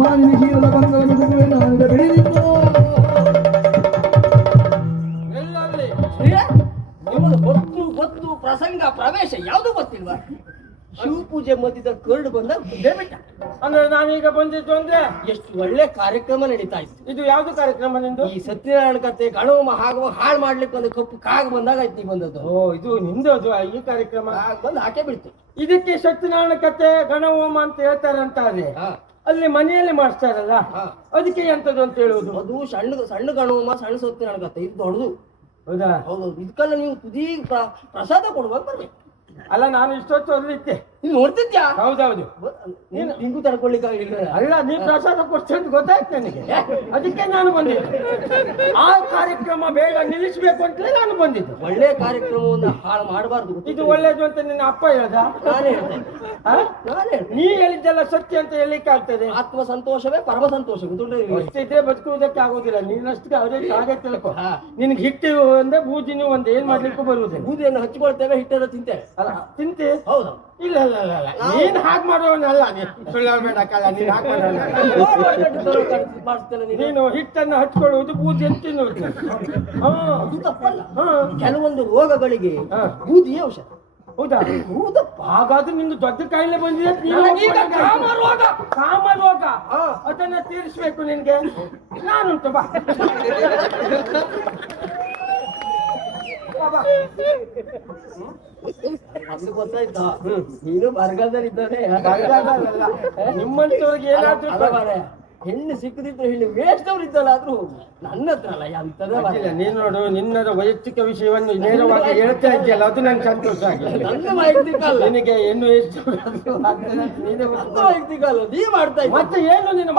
ಮಾಲಿನ್ಯ ಜೀವನದ ಪಕ್ಕದಲ್ಲಿ ನಿಮ್ಮದು ಗೊತ್ತು ಗೊತ್ತು ಪ್ರಸಂಗ ಪ್ರವೇಶ ಯಾವುದು ಗೊತ್ತಿಲ್ವಾ ಅನುಪೂಜೆ ಪೂಜೆ ಮಧ್ಯದ ಕರ್ಡ್ ಬುದ್ದೆ ಬಿಟ್ಟ ಅಂದ್ರೆ ಈಗ ಬಂದಿದ್ದು ಅಂದ್ರೆ ಎಷ್ಟು ಒಳ್ಳೆ ಕಾರ್ಯಕ್ರಮ ನಡೀತಾ ಇತ್ತು ಇದು ಯಾವ್ದು ಕಾರ್ಯಕ್ರಮ ನಿಂದು ಈ ಸತ್ಯನಾರಾಯಣ ಕತೆ ಗಣವ ಹೋಮ ಹಾಗೂ ಹಾಳು ಮಾಡ್ಲಿಕ್ಕೆ ಕಪ್ಪು ಕಾಗ ಬಂದಾಗ ಐತಿ ಬಂದದ್ದು ಓ ಇದು ಅದು ಈ ಕಾರ್ಯಕ್ರಮ ಬಂದು ಆಕೆ ಬಿಡ್ತು ಇದಕ್ಕೆ ಸತ್ಯನಾರಾಯಣ ಕತೆ ಗಣವೋಮ ಅಂತ ಹೇಳ್ತಾರೆ ಅಂತ ಅದೇ ಅಲ್ಲಿ ಮನೆಯಲ್ಲಿ ಮಾಡಿಸ್ತಾರಲ್ಲ ಅದಕ್ಕೆ ಎಂತದ್ದು ಅಂತ ಹೇಳೋದು ಅದು ಸಣ್ಣ ಸಣ್ಣ ಗಣೋಮ ಸಣ್ಣ ಸತ್ಯನಾರಾಯಣ ಕತೆ ಇದು ದೊಡ್ಡದು ಹೌದಾ ಹೌದು ಇದಕ್ಕೆಲ್ಲ ನೀವು ತುದೀಗ ಪ್ರಸಾದ ಕೊಡುವಾಗ ಬರ್ಬೇಕು అలా నాన్న ఇష్టం వదిలిస్తే ನೀನು ಅಂತ ತೊಡ್ತೀಂತ ನನಗೆ ಅದಕ್ಕೆ ನಾನು ಬಂದಿದ್ದೆ ಆ ಕಾರ್ಯಕ್ರಮ ಬೇಡ ನಿಲ್ಲಿಸಬೇಕು ಅಂತ ಬಂದಿದ್ದು ಒಳ್ಳೆ ಕಾರ್ಯಕ್ರಮವನ್ನು ಹಾಳು ಮಾಡಬಾರ್ದು ಇದು ಒಳ್ಳೇದು ಅಂತ ಅಪ್ಪ ಹೇಳದೇ ನೀ ಹೇಳಿದ್ದೆಲ್ಲ ಸತ್ಯ ಅಂತ ಹೇಳಲಿಕ್ಕೆ ಆಗ್ತದೆ ಆತ್ಮ ಸಂತೋಷವೇ ಪರಮ ಸಂತೋಷ ಬದುಕುವುದಕ್ಕೆ ಆಗೋದಿಲ್ಲ ನೀನ್ ಅಷ್ಟಕ್ಕೆ ಅದಕ್ಕೆ ಆಗತ್ತಿಲ್ಲ ನಿನಗೆ ಹಿಟ್ಟು ಅಂದ್ರೆ ಬೂದಿನೂ ಒಂದು ಏನ್ ಮಾಡ್ಲಿಕ್ಕೂ ಬರುವುದೇ ಬೂದಿಯನ್ನು ಹಚ್ಚಿಕೊಳ್ತೇವೆ ಹಿಟ್ಟೆಲ್ಲ ತಿಂತೇವೆ ಅಲ್ಲ ತಿಂತೆ ಹೌದಾ ಇಲ್ಲ ನೀನ್ ನೀವು ಹಿಟ್ಟನ್ನು ಹಚ್ಕೊಳ್ಳುವುದು ತಿನ್ನು ಕೆಲವೊಂದು ರೋಗಗಳಿಗೆ ಊದಿಗೆ ಔಷಧ ಹೌದಾ ಊದಪ್ಪಾಗಾದ್ರೆ ನಿಮ್ದು ದೊಡ್ಡ ಕಾಯಿಲೆ ಬಂದಿದೆ ತೀರಿಸ್ಬೇಕು ನಿನ್ಗೆ ನಾನು ನಿಮ್ಮಂತವ್ರಿಗೆ ಏನಾದ್ರು ಹೆಣ್ಣು ಸಿಕ್ಕದಿದ್ರೆ ಹೇಳಿ ವೇಸ್ಟ್ ವೇಷ್ಟವ್ರು ಇದ್ದಲ್ಲ ಆದ್ರೂ ನನ್ನ ಹತ್ರ ಅಲ್ಲ ಎಂತದಿಲ್ಲ ನೀನು ನೋಡು ನಿನ್ನ ವೈಯಕ್ತಿಕ ವಿಷಯವನ್ನು ನೇರವಾಗಿ ಹೇಳ್ತಾ ಇದೆಯಲ್ಲ ಅದು ನನ್ ಸಂತೋಷ ಆಗಿಲ್ಲ ವೈಯಕ್ತಿಕ ನಿನಗೆ ಹೆಣ್ಣು ಎಷ್ಟು ವೈಯಕ್ತಿಕ ಅಲ್ಲ ನೀ ಮಾಡ್ತಾ ಮತ್ತೆ ಏನು ನಿನ್ನ